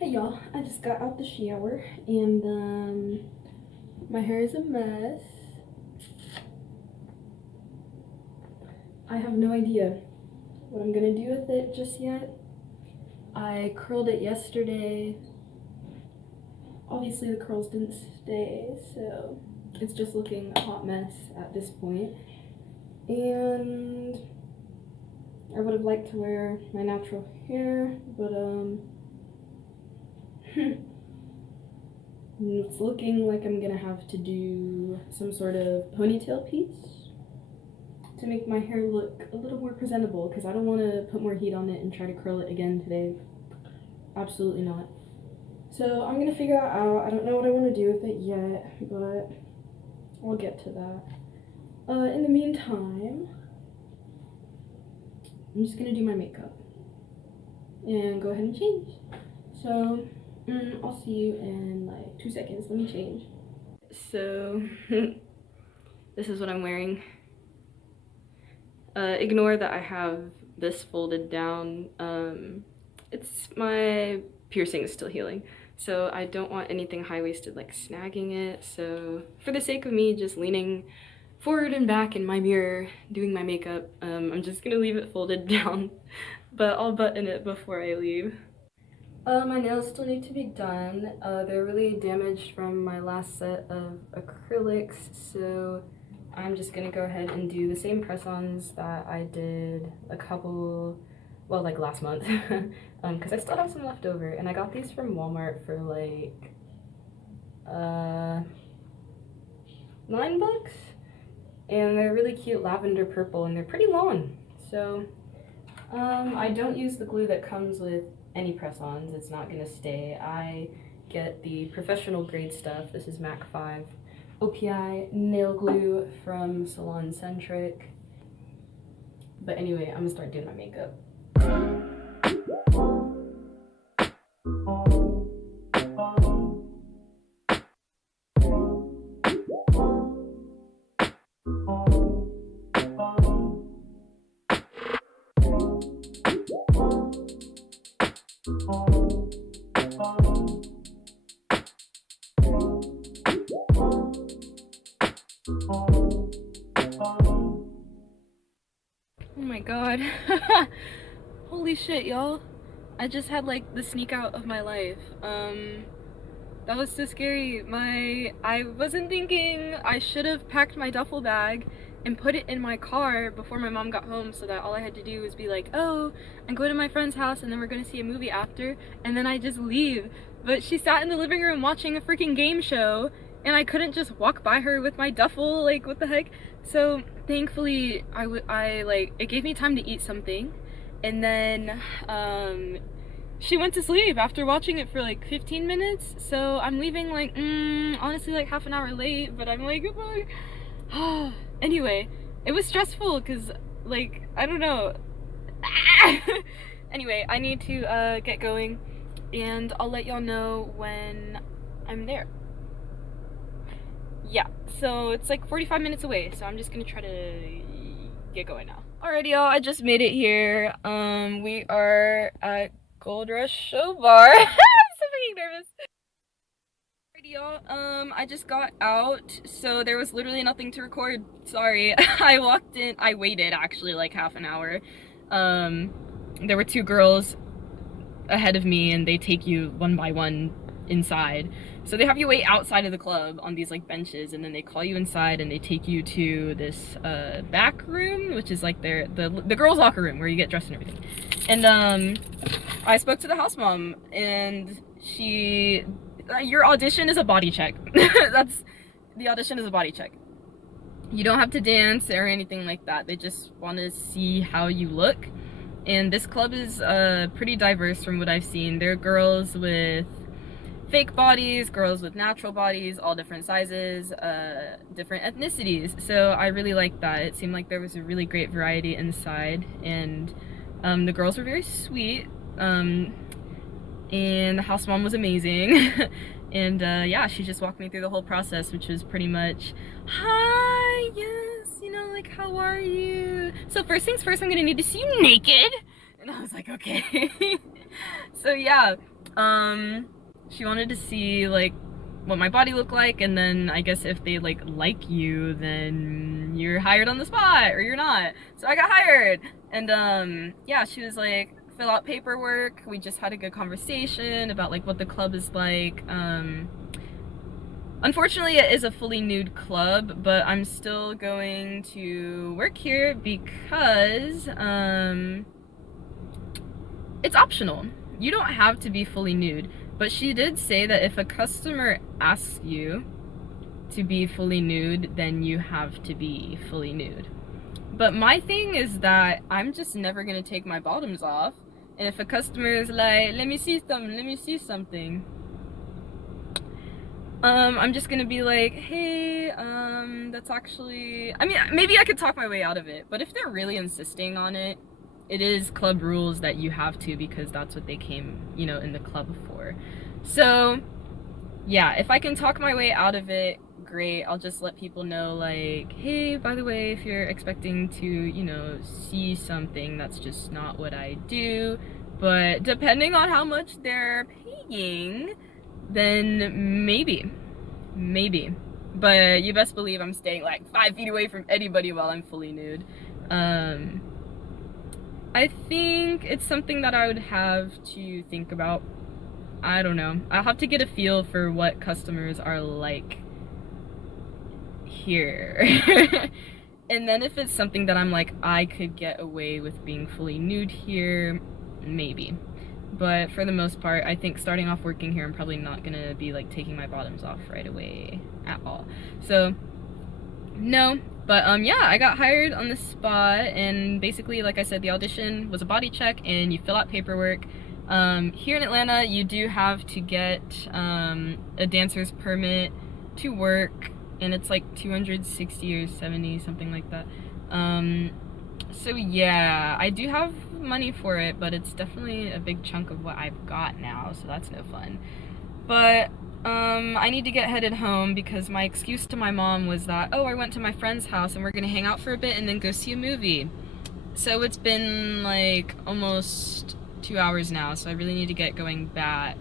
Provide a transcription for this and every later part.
Hey y'all, I just got out the shower and my hair is a mess. I have no idea what I'm gonna do with it just yet. I curled it yesterday. Obviously the curls didn't stay, so it's just looking a hot mess at this point. And I would have liked to wear my natural hair, but it's looking like I'm gonna have to do some sort of ponytail piece to make my hair look a little more presentable, because I don't want to put more heat on it and try to curl it again today. Absolutely not. So I'm gonna figure that out. I don't know what I want to do with it yet, but I'll get to that. In the meantime, I'm just gonna do my makeup and go ahead and change. So I'll see you in like 2 seconds. Let me change. So this is what I'm wearing. Ignore that I have this folded down. It's my piercing is still healing, so I don't want anything high-waisted like snagging it. So for the sake of me just leaning forward and back in my mirror doing my makeup, I'm just gonna leave it folded down, but I'll button it before I leave. My nails still need to be done. They're really damaged from my last set of acrylics, so I'm just gonna go ahead and do the same press-ons that I did like last month, because I still have some left over, and I got these from Walmart for like $9, and they're really cute lavender purple, and they're pretty long. So I don't use the glue that comes with any press-ons. It's not gonna stay. I get the professional grade stuff. This is MAC 5 OPI nail glue from Salon Centric. But anyway, I'm gonna start doing my makeup. Oh my god. Holy shit, y'all. I just had like the sneak out of my life. That was so scary. I wasn't thinking. I should have packed my duffel bag and put it in my car before my mom got home, so that all I had to do was be like, oh, and go to my friend's house and then we're gonna see a movie after, and then I just leave. But she sat in the living room watching a freaking game show, and I couldn't just walk by her with my duffel, like what the heck? So thankfully I like, it gave me time to eat something, and then she went to sleep after watching it for like 15 minutes, so I'm leaving like, honestly like half an hour late, but I'm like, goodbye. Anyway, it was stressful because, like, I don't know. Anyway, I need to get going, and I'll let y'all know when I'm there. Yeah, so it's like 45 minutes away, so I'm just gonna try to get going now. Alrighty, y'all, I just made it here. We are at Gold Rush Show Bar. I'm so freaking nervous. Alrighty, y'all, I just got out, so there was literally nothing to record. Sorry. I walked in, I waited actually like half an hour. There were two girls ahead of me, and they take you one by one inside. So they have you wait outside of the club on these like benches, and then they call you inside and they take you to this back room, which is like the girls' locker room where you get dressed and everything. And I spoke to the house mom, and she, your audition is a body check. The audition is a body check. You don't have to dance or anything like that. They just want to see how you look. And this club is pretty diverse from what I've seen. There are girls with fake bodies, girls with natural bodies, all different sizes, different ethnicities. So I really liked that. It seemed like there was a really great variety inside, and the girls were very sweet, and the house mom was amazing. And yeah, she just walked me through the whole process, which was pretty much, hi, yes, you know, like, how are you? So first things first, I'm gonna need to see you naked. And I was like, okay. So yeah, She wanted to see like what my body looked like, and then I guess if they like you, then you're hired on the spot or you're not. So I got hired, and yeah, she was like, fill out paperwork. We just had a good conversation about like what the club is like. Unfortunately, it is a fully nude club, but I'm still going to work here because it's optional. You don't have to be fully nude, but she did say that if a customer asks you to be fully nude, then you have to be fully nude. But my thing is that I'm just never gonna take my bottoms off, and if a customer is like, let me see something, I'm just gonna be like, hey, that's actually, I mean, maybe I could talk my way out of it, but if they're really insisting on it, it is club rules that you have to, because that's what they came, you know, in the club for. So, yeah, if I can talk my way out of it, great. I'll just let people know, like, hey, by the way, if you're expecting to, you know, see something, that's just not what I do. But depending on how much they're paying, then maybe. But you best believe I'm staying like 5 feet away from anybody while I'm fully nude. I think it's something that I would have to think about. I don't know. I'll have to get a feel for what customers are like here. And then if it's something that I'm like, I could get away with being fully nude here, maybe. But for the most part, I think starting off working here, I'm probably not gonna be like taking my bottoms off right away at all. So, no. But yeah, I got hired on the spot, and basically, like I said, the audition was a body check, and you fill out paperwork. Here in Atlanta, you do have to get a dancer's permit to work, and it's like 260 or 70, something like that. So yeah, I do have money for it, but it's definitely a big chunk of what I've got now, so that's no fun. But I need to get headed home because my excuse to my mom was that, oh, I went to my friend's house and we're gonna hang out for a bit and then go see a movie. So it's been like almost 2 hours now, so I really need to get going back.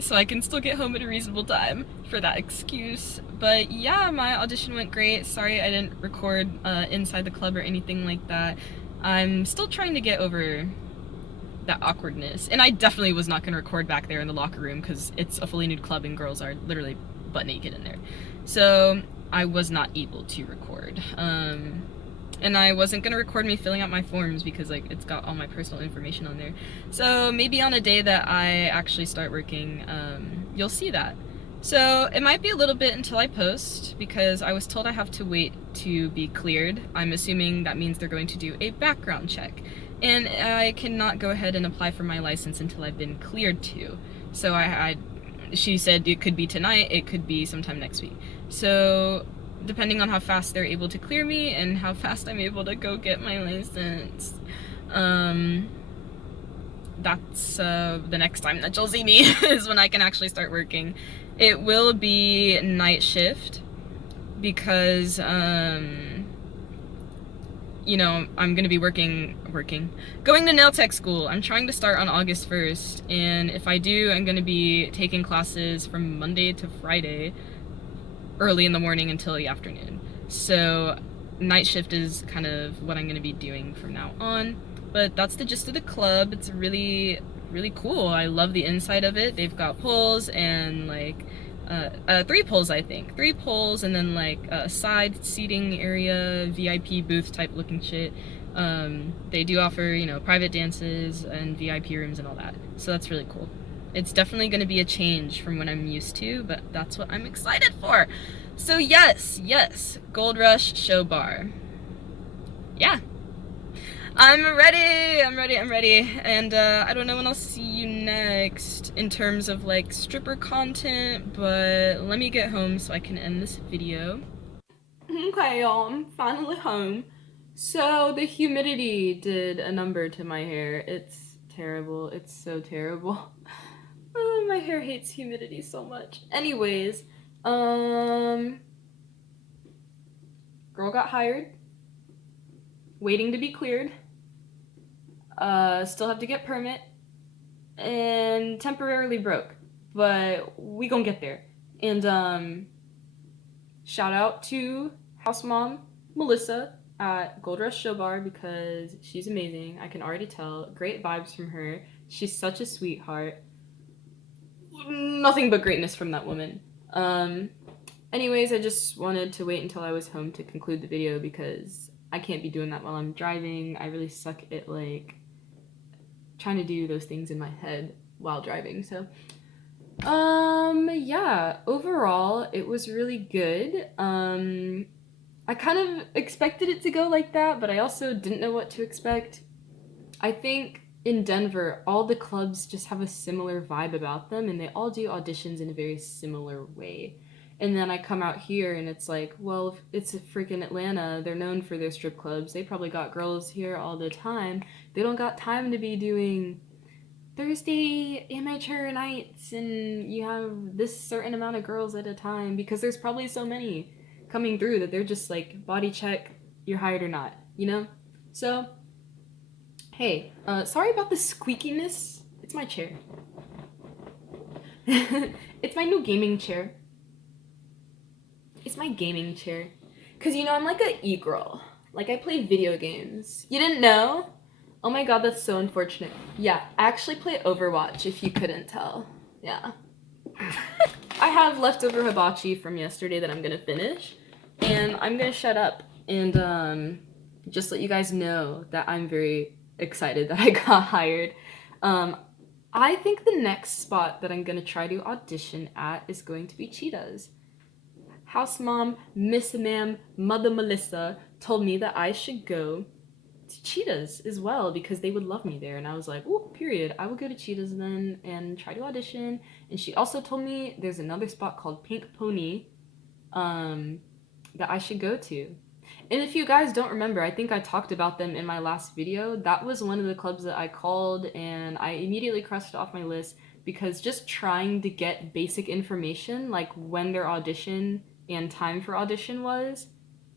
So I can still get home at a reasonable time for that excuse. But yeah, my audition went great. Sorry I didn't record inside the club or anything like that. I'm still trying to get over that awkwardness. And I definitely was not going to record back there in the locker room because it's a fully nude club and girls are literally butt naked in there. So I was not able to record. And I wasn't gonna record me filling out my forms because like it's got all my personal information on there. So maybe on a day that I actually start working, you'll see that. So it might be a little bit until I post because I was told I have to wait to be cleared. I'm assuming that means they're going to do a background check. And I cannot go ahead and apply for my license until I've been cleared to. So she said it could be tonight, it could be sometime next week. So depending on how fast they're able to clear me and how fast I'm able to go get my license, that's the next time that you'll see me is when I can actually start working. It will be night shift because you know, I'm gonna be going to nail tech school. I'm trying to start on August 1st, and if I do, I'm gonna be taking classes from Monday to Friday, early in the morning until the afternoon. So night shift is kind of what I'm going to be doing from now on. But that's the gist of the club. It's really cool. I love the inside of it. They've got poles and like 3 poles, I think. 3 poles, and then like a side seating area, VIP booth type looking shit. They do offer, you know, private dances and VIP rooms and all that. So that's really cool. It's definitely going to be a change from what I'm used to, but that's what I'm excited for. So yes, Gold Rush Show Bar. Yeah. I'm ready. And I don't know when I'll see you next in terms of like stripper content, but let me get home so I can end this video. Okay, y'all, I'm finally home. So the humidity did a number to my hair. It's terrible. It's so terrible. Oh, my hair hates humidity so much. Anyways, girl got hired. Waiting to be cleared. Still have to get permit. and temporarily broke, but we gonna get there. And shout out to house mom Melissa at Gold Rush Show Bar because she's amazing. I can already tell. Great vibes from her. She's such a sweetheart. Nothing but greatness from that woman. Anyways, I just wanted to wait until I was home to conclude the video because I can't be doing that while I'm driving. I really suck at like trying to do those things in my head while driving. So yeah, overall it was really good. I kind of expected it to go like that, but I also didn't know what to expect. I think in Denver, all the clubs just have a similar vibe about them, and they all do auditions in a very similar way. And then I come out here, and it's like, well, it's freaking Atlanta. They're known for their strip clubs. They probably got girls here all the time. They don't got time to be doing Thursday amateur nights, and you have this certain amount of girls at a time because there's probably so many coming through that they're just like, body check, you're hired or not, you know? So hey, sorry about the squeakiness. It's my chair. It's my new gaming chair. It's my gaming chair. Cause you know, I'm like a e-girl. Like I play video games. You didn't know? Oh my god, that's so unfortunate. Yeah, I actually play Overwatch if you couldn't tell. Yeah. I have leftover hibachi from yesterday that I'm gonna finish. And I'm gonna shut up and just let you guys know that I'm very excited that I got hired. I think the next spot that I'm gonna try to audition at is going to be Cheetahs. House mom, Miss Ma'am, Mother Melissa told me that I should go to Cheetahs as well because they would love me there. And I was like, oh, period. I will go to Cheetahs then and try to audition. And she also told me there's another spot called Pink Pony that I should go to. And if you guys don't remember, I think I talked about them in my last video. That was one of the clubs that I called and I immediately crossed it off my list because just trying to get basic information, like when their audition and time for audition was,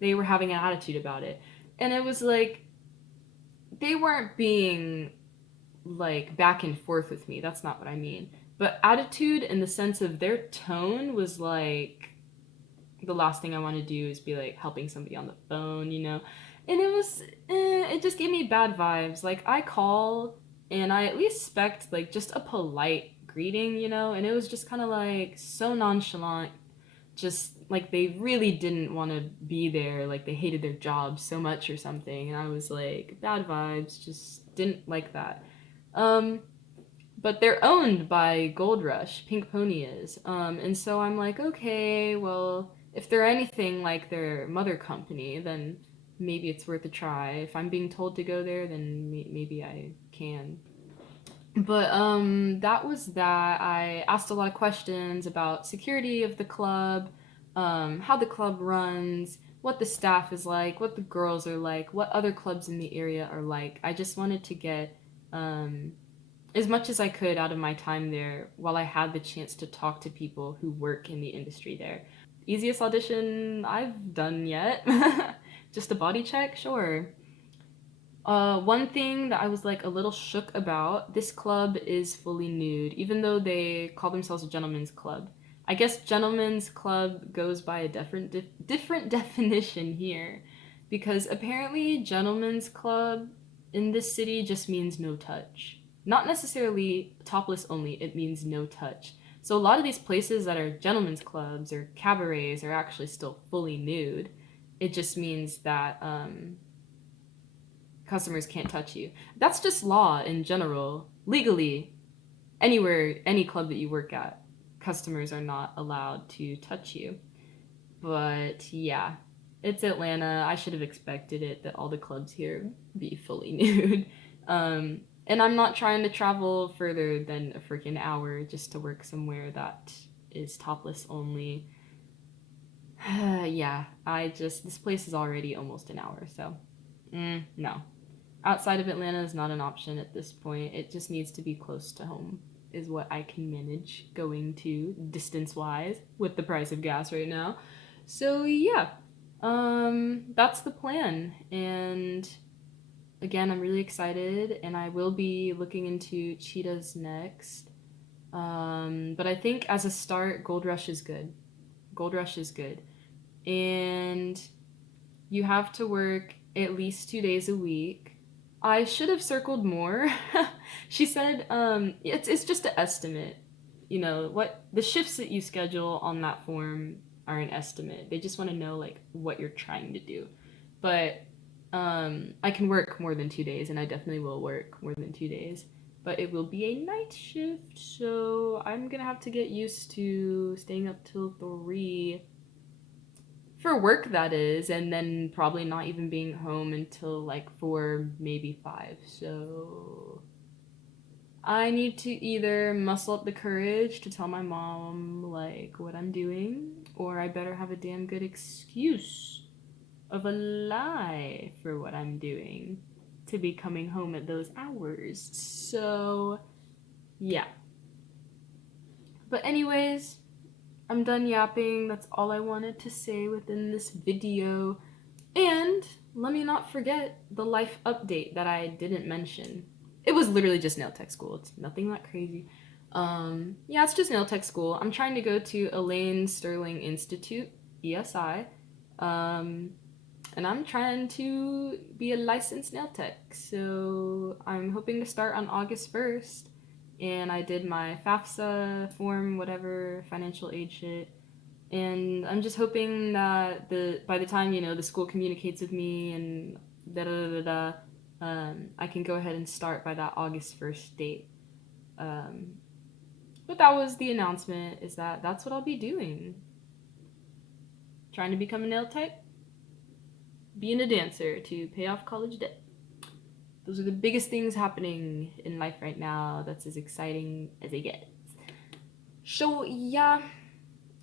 they were having an attitude about it. And it was like, they weren't being like back and forth with me. That's not what I mean. But attitude in the sense of their tone was like, the last thing I want to do is be like helping somebody on the phone, you know? And it was, it just gave me bad vibes. Like I called and I at least expect like just a polite greeting, you know? And it was just kind of like so nonchalant, just like they really didn't want to be there, like they hated their job so much or something. And I was like, bad vibes, just didn't like that. But they're owned by Gold Rush, Pink Pony is. And so I'm like, okay, well, if they're anything like their mother company, then maybe it's worth a try. If I'm being told to go there, then maybe I can. But that was that. I asked a lot of questions about security of the club, how the club runs, what the staff is like, what the girls are like, what other clubs in the area are like. I just wanted to get as much as I could out of my time there while I had the chance to talk to people who work in the industry there. Easiest audition I've done yet. Just a body check, sure. One thing that I was like a little shook about, this club is fully nude, even though they call themselves a gentleman's club. I guess gentleman's club goes by a different definition here, because apparently gentleman's club in this city just means no touch. Not necessarily topless only, it means no touch. So a lot of these places that are gentlemen's clubs or cabarets are actually still fully nude. It just means that customers can't touch you. That's just law in general. Legally, anywhere, any club that you work at, customers are not allowed to touch you. But yeah, it's Atlanta. I should have expected it that all the clubs here be fully nude. And I'm not trying to travel further than a freaking hour just to work somewhere that is topless only. Yeah, this place is already almost an hour, so no. Outside of Atlanta is not an option at this point. It just needs to be close to home, is what I can manage going to distance wise with the price of gas right now. So yeah, that's the plan. And again, I'm really excited, and I will be looking into cheetahs next. But I think as a start, Gold Rush is good. Gold Rush is good. And you have to work at least 2 days a week. I should have circled more. She said it's just an estimate. You know, what the shifts that you schedule on that form are an estimate. They just want to know like what you're trying to do. But I can work more than 2 days, and I definitely will work more than 2 days. But it will be a night shift, so I'm gonna have to get used to staying up till 3 for work, that is, and then probably not even being home until like 4, maybe 5. So I need to either muscle up the courage to tell my mom like what I'm doing, or I better have a damn good excuse of a lie for what I'm doing to be coming home at those hours. So yeah. But anyways, I'm done yapping. That's all I wanted to say within this video. And let me not forget the life update that I didn't mention. It was literally just nail tech school. It's nothing that crazy. Yeah, it's just nail tech school. I'm trying to go to Elaine Sterling Institute, ESI. And I'm trying to be a licensed nail tech. So I'm hoping to start on August 1st. And I did my FAFSA form, whatever, financial aid shit. And I'm just hoping that by the time, you know, the school communicates with me and I can go ahead and start by that August 1st date. But that was the announcement, is that that's what I'll be doing. Trying to become a nail tech, being a dancer to pay off college debt. Those are the biggest things happening in life right now. That's as exciting as it gets. So yeah,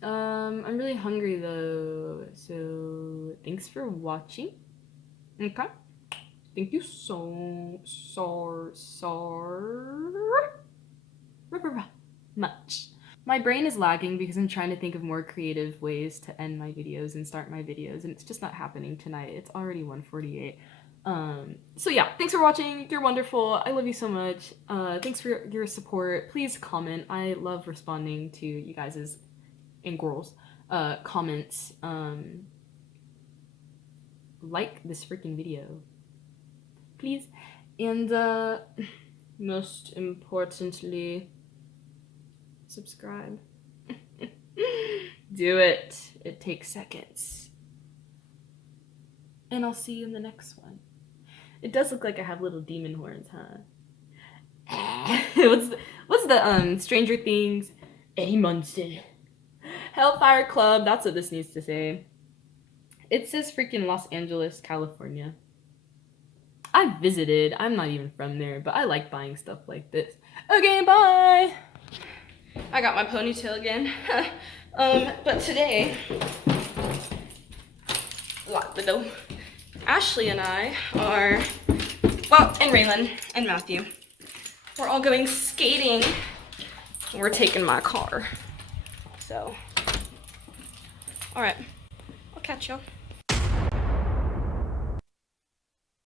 I'm really hungry though. So thanks for watching. Okay, thank you so much. My brain is lagging because I'm trying to think of more creative ways to end my videos and start my videos, and it's just not happening tonight. It's already 1:48. So yeah, thanks for watching. You're wonderful. I love you so much. Thanks for your support. Please comment. I love responding to you guys' and girls' comments. Like this freaking video, please. And most importantly, subscribe. Do it. It takes seconds. And I'll see you in the next one. It does look like I have little demon horns, huh? what's the Stranger Things? Eddie Munson. Hellfire Club, that's what this needs to say. It says freaking Los Angeles, California. I visited. I'm not even from there, but I like buying stuff like this. Okay, bye! I got my ponytail again. But today, lock the door. Ashley and I are, well, and Raylan and Matthew, we're all going skating. We're taking my car. So, all right, I'll catch y'all.